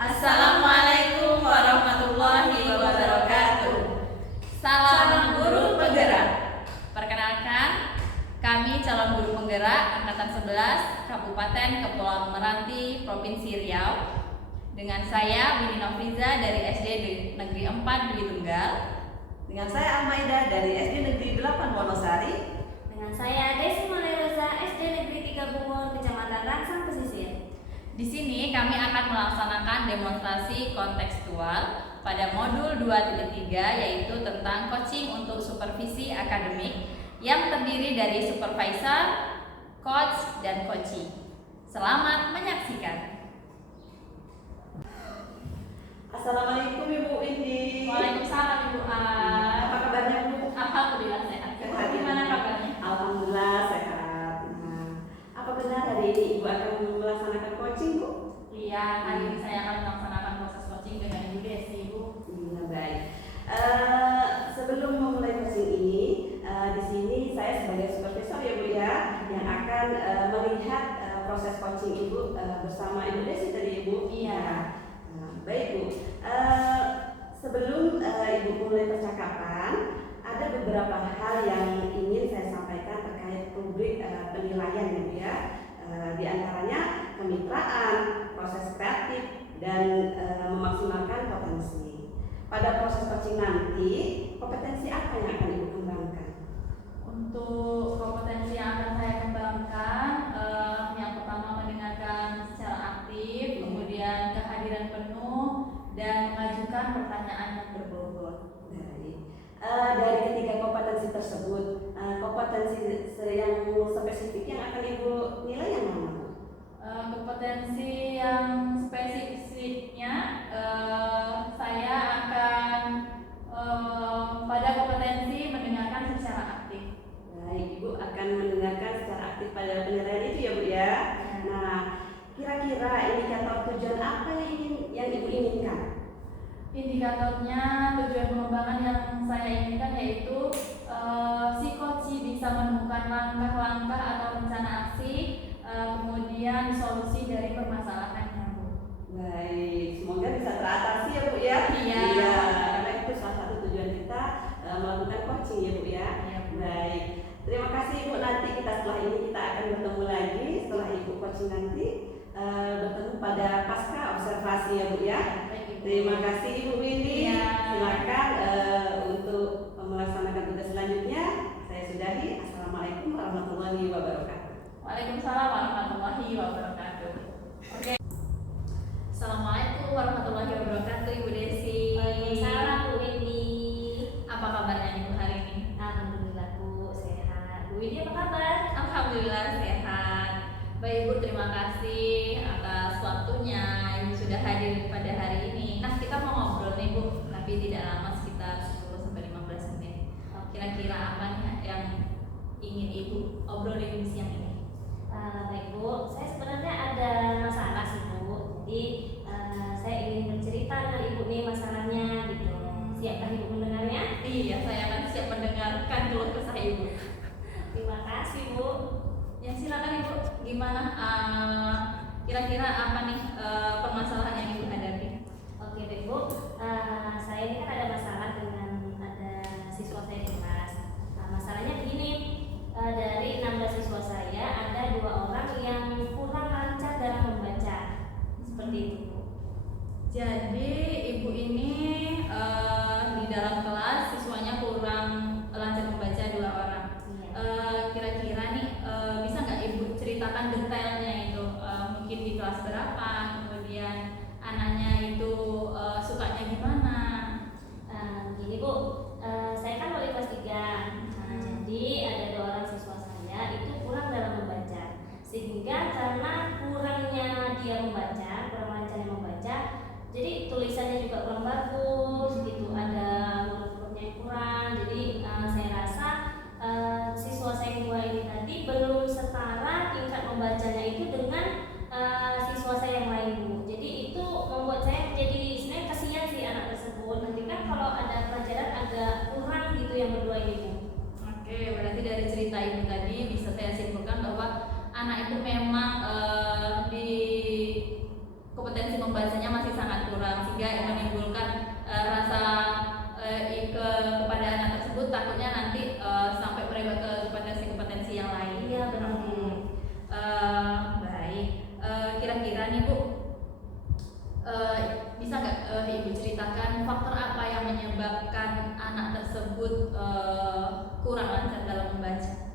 Assalamualaikum warahmatullahi wabarakatuh. Salam guru penggerak. Perkenalkan, kami calon guru penggerak angkatan 11 Kabupaten Kepulauan Meranti, Provinsi Riau. Dengan saya Winnie Novriza dari SD Negeri 4 Dwi Tunggal. Dengan saya Almaida dari SD Negeri 8 Wonosari. Dengan saya Desi Maleroza, SD Negeri 3 Bungur, Kecamatan Rangsang Pesisir. Di sini kami akan melaksanakan demonstrasi kontekstual pada modul 2.3 yaitu tentang coaching untuk supervisi akademik yang terdiri dari supervisor, coach, dan coaching. Selamat menyaksikan. Assalamualaikum Ibu Windy. Waalaikumsalam Ibu A. Apa kabarnya Bu? Alhamdulillah sehat. Gimana kabarnya? Alhamdulillah sehat. Apa benar hari ini Ibu akan melaksanakan coaching Bu? Iya, hari ini saya akan melaksanakan proses coaching dengan Ibu Desi, Ibu. Baik. Sebelum memulai coaching ini, di sini saya sebagai supervisor ya Bu ya, yang akan melihat proses coaching Ibu bersama Ibu Desi tadi Ibu. Iya. Baik Bu. Sebelum Ibu mulai percakapan, ada beberapa hal yang ingin saya sampaikan terkait rubrik penilaian ya Bu ya. Di antaranya kemitraan, proses kreatif, dan memaksimalkan potensi. Pada proses coaching nanti, kompetensi apa yang akan Ibu kembangkan? Untuk kompetensi yang akan saya kembangkan, yang pertama mendengarkan secara aktif, kemudian kehadiran penuh, dan mengajukan pertanyaan yang berbobot. Dari ketiga kompetensi tersebut, kompetensi yang spesifik yang akan Ibu nilai yang mana? Kompetensi yang spesifiknya saya akan pada kompetensi mendengarkan secara aktif. Baik, Ibu akan mendengarkan secara aktif pada penilaian itu ya Bu ya. Nah, kira-kira indikator tujuan apa yang Ibu inginkan? Indikatornya tujuan pengembangan yang saya inginkan yaitu si coach bisa menemukan langkah-langkah atau rencana aksi, kemudian solusi dari permasalahannya Bu. Baik, semoga bisa teratasi ya Bu ya. Iya. Karena itu salah satu tujuan kita melakukan coaching ya Bu ya. Iya, Bu. Baik, terima kasih Ibu. Nanti setelah ini kita akan bertemu lagi setelah Ibu coaching nanti bertemu pada pasca observasi ya Bu ya. Baik, Ibu. Terima kasih Ibu Windy. Iya. Silakan untuk melaksanakan tugas selanjutnya. Saya sudahi. Assalamualaikum warahmatullahi wabarakatuh. Waalaikumsalam warahmatullahi wabarakatuh. Oke. Assalamualaikum warahmatullahi wabarakatuh, Ibu Desi. Waalaikumsalam Bu Windy. Apa kabarnya Ibu hari ini? Alhamdulillah Bu, sehat. Bu Windy apa kabar? Alhamdulillah sehat. Baik Bu, terima kasih atas waktunya Ibu sudah hadir pada hari ini. Nah, kita mau ngobrol nih Bu, tapi tidak lama, sekitar 10-15 menit. Kira-kira apa nih yang ingin Ibu obrolin siang ini? Baik Bu, saya sebenarnya ada masalah sih Bu. Jadi saya ingin bercerita dengan Ibu nih masalahnya gitu. Siapkah Ibu mendengarnya? Iya, saya akan siap mendengarkan keluh kesah Ibu. Terima kasih Bu. Ya silakan Ibu, gimana kira-kira apa nih permasalahan yang Ibu hadapi? Oke deh Bu, saya ini kan ada masalah dengan ada siswa saya di kelas. Masalahnya begini, dari 16 siswa saya ada 2 orang yang kurang lancar dalam membaca. Seperti itu Bu. Jadi Ibu ini di dalam kelas siswanya kurang lancar membaca 2 orang. Kira-kira nih bisa nggak Ibu ceritakan detailnya itu, mungkin di kelas berapa, kemudian anaknya itu sukanya gimana? Gini Bu, saya kan wali kelas 3. Jadi ada 2 orang siswa saya itu kurang dalam membaca. Sehingga karena kurangnya dia membaca, kurang lancarnya membaca, jadi tulisannya juga kurang bagus gitu, ada huruf-hurufnya yang kurang. Jadi saya rasa siswa saya yang 2 ini tadi belum setara tingkat membacanya itu dengan siswa saya yang lain Bu. Jadi itu membuat saya menjadi sebenarnya kasihan sih anak tersebut. Nanti kan kalau ada pelajaran agak kurang gitu yang berdua ini Bu. Oke, berarti dari cerita Ibu tadi bisa saya simpulkan bahwa anak itu memang di kompetensi membacanya masih sangat kurang, sehingga menimbulkan rasa kepada anak tersebut takutnya nanti sampai mereka ke kompetensi yang lain. Iya benar. Baik, kira-kira nih Bu, bisa nggak Ibu ceritakan faktor apa yang menyebabkan anak tersebut kurang lancar dalam membaca?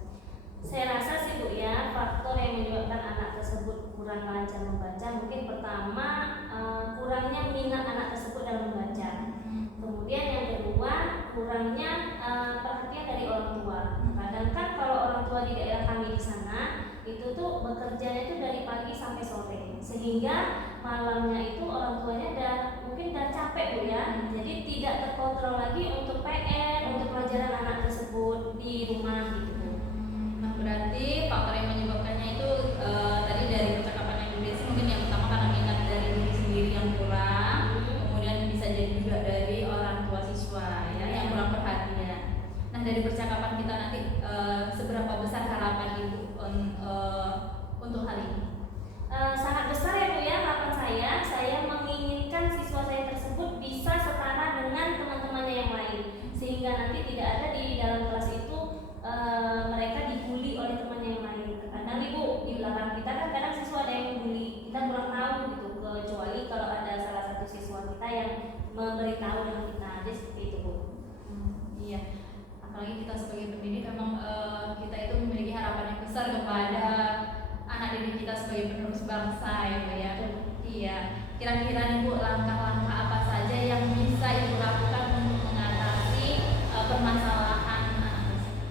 Saya rasa sih Bu ya, faktor yang menyebabkan anak tersebut kurang lancar membaca mungkin pertama kurangnya minat anak tersebut dalam membaca. Kemudian yang kedua kurangnya perhatian dari orang tua. Kadang kan kalau orang tua di daerah kami di sana itu tuh bekerjanya itu dari pagi sampai sore, sehingga malamnya itu orang tuanya mungkin udah capek Bu ya. Jadi tidak terkontrol lagi untuk PR, untuk pelajaran anak tersebut di rumah gitu. Nah, berarti faktor yang menyebabkannya itu tadi dari percakapan yang Desi mungkin yang pertama karena minat dari diri sendiri yang kurang, kemudian bisa jadi juga dari orang tua siswa ya yang kurang perhatian. Nah, dari percakapan kita nanti seberapa besar harapan Ibu untuk hal ini? Sangat besar ya Bu ya harapan saya menginginkan siswa saya tersebut bisa setara dengan teman-temannya yang lain, sehingga nanti tidak ada di dalam kelas itu mereka dibully oleh temannya yang lain. Kadang Ibu di belakang kita kan kadang siswa ada yang membuli, kita kurang tahu gitu, kecuali kalau ada salah satu siswa kita yang memberitahu dengan kita. Jadi seperti itu Bu. Iya, apalagi kita sebagai pendidik memang kita itu memiliki harapan yang besar kepada anak didik kita sebagai penerus bangsa ya Bu ya. Iya, kira-kira nih Bu, langkah-langkah apa saja yang bisa Ibu lakukan untuk mengatasi permasalahan anak tersebut?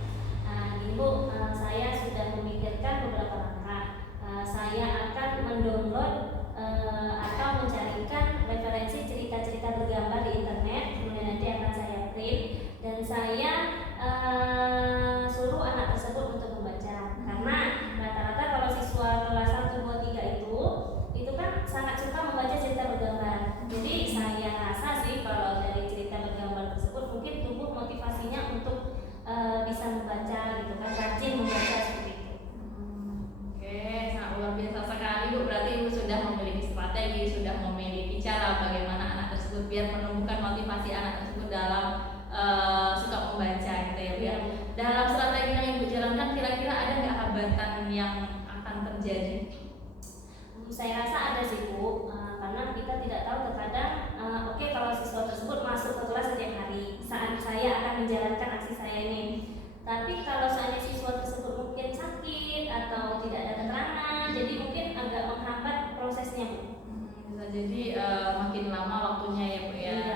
Gini Bu, saya sudah memikirkan beberapa langkah. Saya akan mendownload atau mencarikan referensi cerita-cerita bergambar di internet, kemudian nanti akan saya print dan saya suruh anak tersebut untuk membaca. Karena rata-rata kalau siswa kelas 1, 2, 3 itu kan sangat suka membaca cerita bergambar. Jadi saya rasa sih kalau dari cerita bergambar tersebut mungkin tumbuh motivasinya untuk bisa membaca gitu kan, rajin membaca seperti itu. Oke, sangat luar biasa sekali Bu. Berarti Ibu sudah memiliki strategi, sudah memiliki cara bagaimana anak tersebut biar menumbuhkan motivasi anak tersebut dalam suka membaca gitu ya Bu ya. Dalam strategi yang Ibu jalankan, kira-kira ada nggak hambatan yang akan terjadi? Saya rasa ada sih Bu, karena kita tidak tahu terkadang oke, kalau siswa tersebut masuk ke kelas setiap hari saat saya akan menjalankan aksi saya ini. Tapi kalau seandainya siswa tersebut mungkin sakit atau tidak ada keterangan, jadi mungkin agak menghambat prosesnya Bu. Bisa jadi makin lama waktunya ya Bu ya. Iya.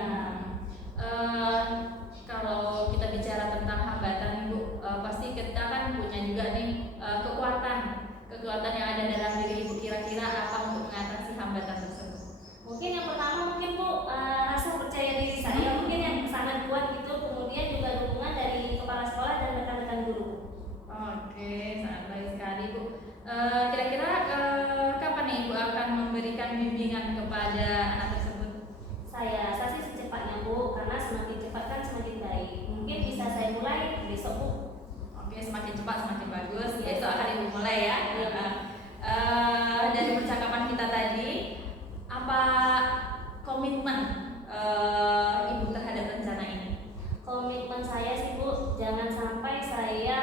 Kalau kita bicara tentang hambatan Ibu, pasti kita kan punya juga nih kekuatan yang ada dalam diri Ibu. Kira-kira apa untuk mengatasi hambatan tersebut? Mungkin yang pertama mungkin Bu, rasa percaya diri saya mungkin yang sangat kuat gitu, kemudian juga dukungan dari kepala sekolah dan rekan-rekan guru. Oke, sangat baik sekali Bu. Kira-kira kapan nih Ibu akan memberikan bimbingan kepada anak tersebut? Saya rasa sih secepatnya Bu, karena semakin cepat kan semakin baik. Mungkin bisa saya mulai besok Bu. Oke, semakin cepat semakin bagus. Besok akan Ibu mulai ya. Iya. Dari percakapan kita tadi, apa komitmen Ibu terhadap rencana ini? Komitmen saya sih Bu, jangan sampai saya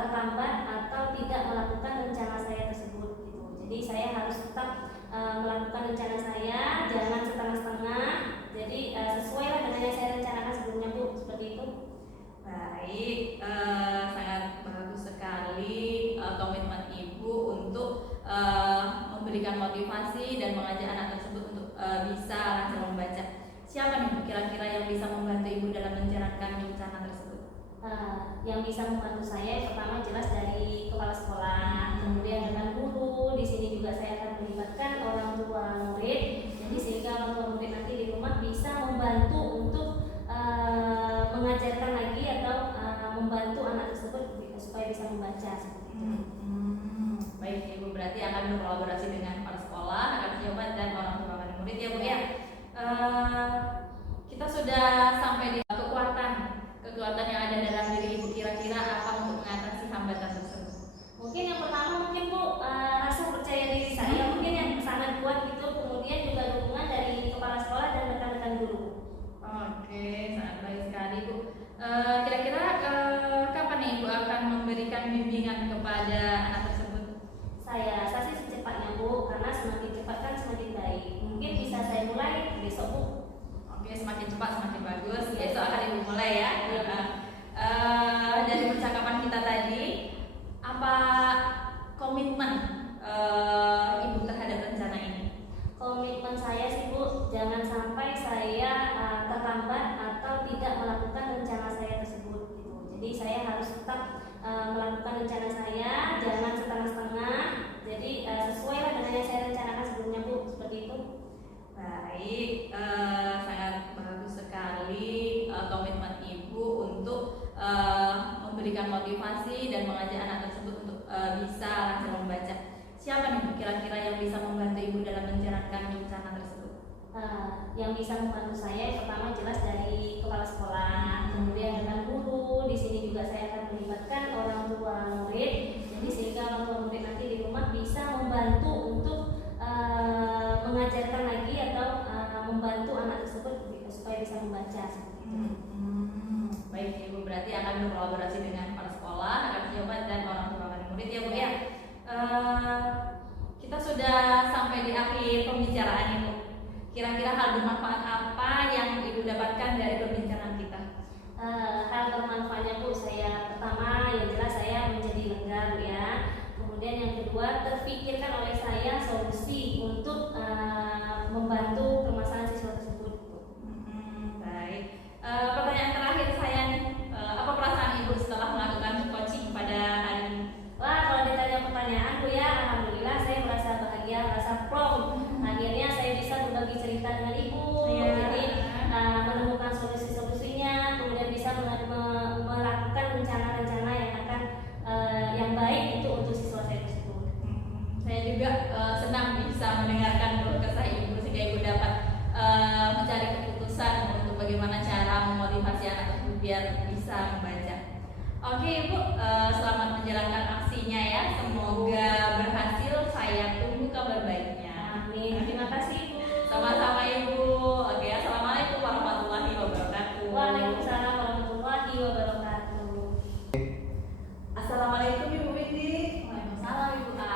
terlambat atau tidak melakukan rencana saya tersebut gitu. Jadi saya harus tetap melakukan rencana saya, jangan setengah-setengah. Jadi sesuailah dengan yang saya rencanakan sebelumnya Bu, seperti itu. Baik, sangat bagus sekali komitmen Ibu untuk memberikan motivasi dan mengajak anak tersebut untuk bisa lancar membaca. Siapa nih Bu kira-kira yang bisa membantu Ibu dalam menjalankan rencana tersebut? Yang bisa membantu saya yang pertama jelas dari kepala sekolah, kemudian dengan guru. Di sini juga saya akan melibatkan orang tua murid. Jadi sehingga orang tua murid nanti di rumah bisa membantu untuk mengajarkan lagi atau membantu anak tersebut supaya bisa membaca seperti itu. Baik, Ibu berarti akan berkolaborasi dengan kepala sekolah, akan pejabat dan orang tua murid ya Bu ya. Kita sudah sampai di kekuatan yang ada dalam diri Ibu. Kira-kira apa untuk mengatasi hambatan tersebut? Mungkin yang pertama mungkin Bu, rasa percaya diri saya mungkin yang sangat kuat Oke, sangat baik sekali Bu. Kira-kira kapan nih Ibu akan memberikan bimbingan kepada anak tersebut? Saya rasa sih secepatnya Bu, karena semakin cepat kan semakin baik. Mungkin bisa saya mulai besok Bu. Oke, semakin cepat semakin bagus. Besok akan Ibu mulai ya. Iya. Dari percakapan kita tadi, apa komitmen Ibu terhadap rencana ini? Komitmen saya sih Bu, jangan sampai saya terlambat atau tidak melakukan rencana saya tersebut gitu. Jadi saya harus tetap melakukan rencana saya, jangan setengah-setengah. Jadi sesuailah dengan yang saya rencanakan sebelumnya Bu, seperti itu. Baik, sangat bagus sekali komitmen Ibu untuk memberikan motivasi dan mengajak anak tersebut untuk bisa lancar membaca. Siapa nih Bu kira-kira yang bisa membantu Ibu dalam menjalankan rencana tersebut? Yang bisa membantu saya pertama jelas dari kepala sekolah, kemudian dengan guru. Di sini juga saya akan melibatkan orang tua murid. Jadi sehingga orang tua murid nanti di rumah bisa membantu untuk mengajarkan lagi atau membantu anak tersebut supaya bisa membaca. Baik Ibu, berarti akan berkolaborasi dengan kepala sekolah, akan pejabat dan orang tua murid ya Bu ya. Kita sudah sampai di akhir pembicaraan Ibu. Kira-kira hal bermanfaat apa yang Ibu dapatkan dari perbincangan kita? Hal bermanfaatnya Bu, saya pertama yang jelas saya menjadi lega Bu ya. Kemudian yang kedua terpikirkan oleh saya solusi untuk membantu permasalahan siswa tersebut. Baik. Pertanyaan terakhir saya nih, apa perasaan Ibu setelah melakukan coaching pada hari ini? Wah, kalau ditanya pertanyaan Bu ya, alhamdulillah saya merasa bahagia, merasa plong. Akhirnya saya bisa berbagi cerita dengan Ibu. Iya. Jadi menemukan solusi-solusinya, kemudian bisa melakukan rencana-rencana yang akan yang baik itu untuk siswa saya tersebut. Saya juga senang bisa mendengarkan keluh kesah Ibu sehingga Ibu dapat mencari keputusan untuk bagaimana cara memotivasi anak tersebut biar bisa membaca. Oke Ibu, selamat menjalankan aksinya ya. Semoga berhasil. Saya tunggu kabar baiknya. Amin. Terima kasih Ibu. Sama-sama Ibu. Oke, assalamualaikum warahmatullahi wabarakatuh. Waalaikumsalam warahmatullahi wabarakatuh. Assalamualaikum Ibu Windy. Waalaikumsalam Ibu A.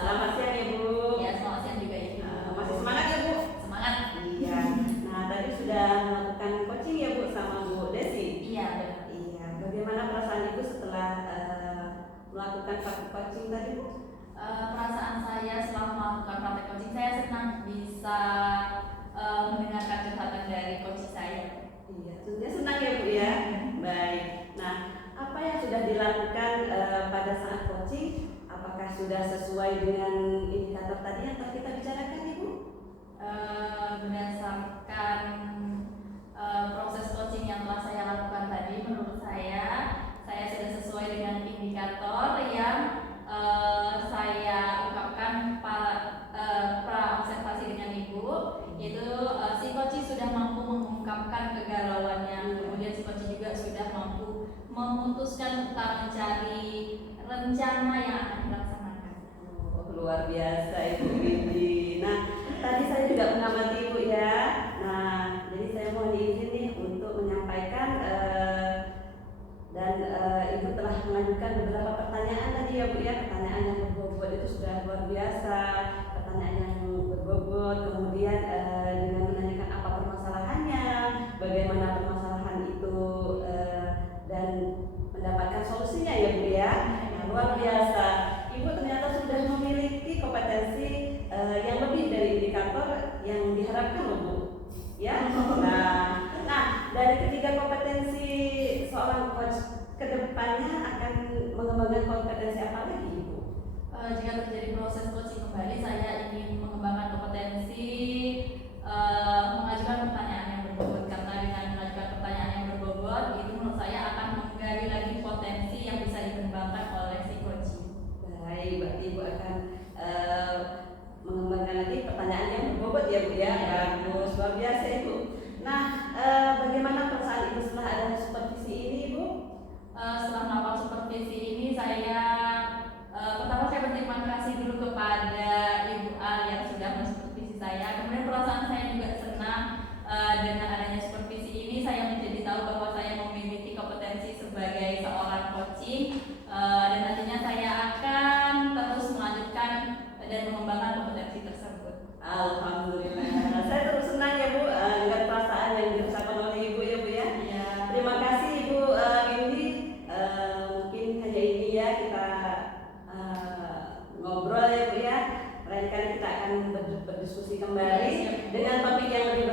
Selamat siang Ibu. Ya, selamat siang juga Ibu. Masih semangat ya Bu? Semangat. Iya. Nah tadi sudah melakukan coaching ya Bu sama Bu Desi. Iya, benar. Iya. Bagaimana perasaan Ibu setelah melakukan coaching tadi Bu? Perasaan saya setelah melakukan praktek coaching, saya senang bisa mendengarkan curhatan dari coach saya. Iya, tentunya senang ya Bu ya. Baik. Nah, apa yang sudah dilakukan pada saat coaching? Apakah sudah sesuai dengan indikator tadi yang telah kita bicarakan Ibu? Berdasarkan proses coaching yang telah saya lakukan tadi, menurut saya sudah sesuai dengan indikator yang saya ungkapkan pra observasi dengan Ibu, yaitu si coach sudah mampu mengungkapkan kegalauannya, kemudian si coach juga sudah mampu memutuskan tentang mencari rencana yang akan dilaksanakan. Oh, luar biasa Ibu Windy. Nah, tadi saya juga mengamati Ibu ya. Nah, jadi saya mohon izin nih untuk menyampaikan dan Ibu telah mengajukan beberapa pertanyaan tadi ya Bu ya. Pertanyaan yang berbobot itu sudah luar biasa. Pertanyaan yang berbobot, kemudian dengan menanyakan apa permasalahannya, bagaimana permasalahan itu dan mendapatkan solusinya ya Bu ya. Nah, luar biasa. Ibu ternyata sudah memiliki kompetensi yang lebih dari indikator yang diharapkan loh Bu. Ya. Nah, dari ketiga kompetensi seorang coach kedepannya akan mengembangkan kompetensi apa lagi Ibu? Jika terjadi proses coaching kembali, saya ingin mengembangkan kompetensi mengajukan pertanyaan yang berbobot, karena dengan mengajukan pertanyaan yang berbobot itu menurut saya akan menggali lagi potensi yang bisa dikembangkan oleh si coaching. Baik, berarti Ibu akan mengembangkan lagi pertanyaan yang berbobot ya Bu ya. Bagus, luar biasa Ibu. Nah, bagaimana perasaan Ibu setelah ada supervisi ini Ibu? Setelah melakukan supervisi ini, pertama saya berterima kasih dulu kepada Ibu Al yang sudah mensupervisi saya. Kemudian perasaan saya juga senang dengan adanya supervisi ini. dan mengembangkan kompetensi tersebut. Alhamdulillah. Saya terus senang ya Bu dengan perasaan yang dirasakan oleh Ibu ya Bu ya. Ya. Terima kasih Ibu Windy. Mungkin hanya ini ya kita ngobrol ya Bu ya. Lain kali kita akan berdiskusi kembali Siap. dengan topik yang lebih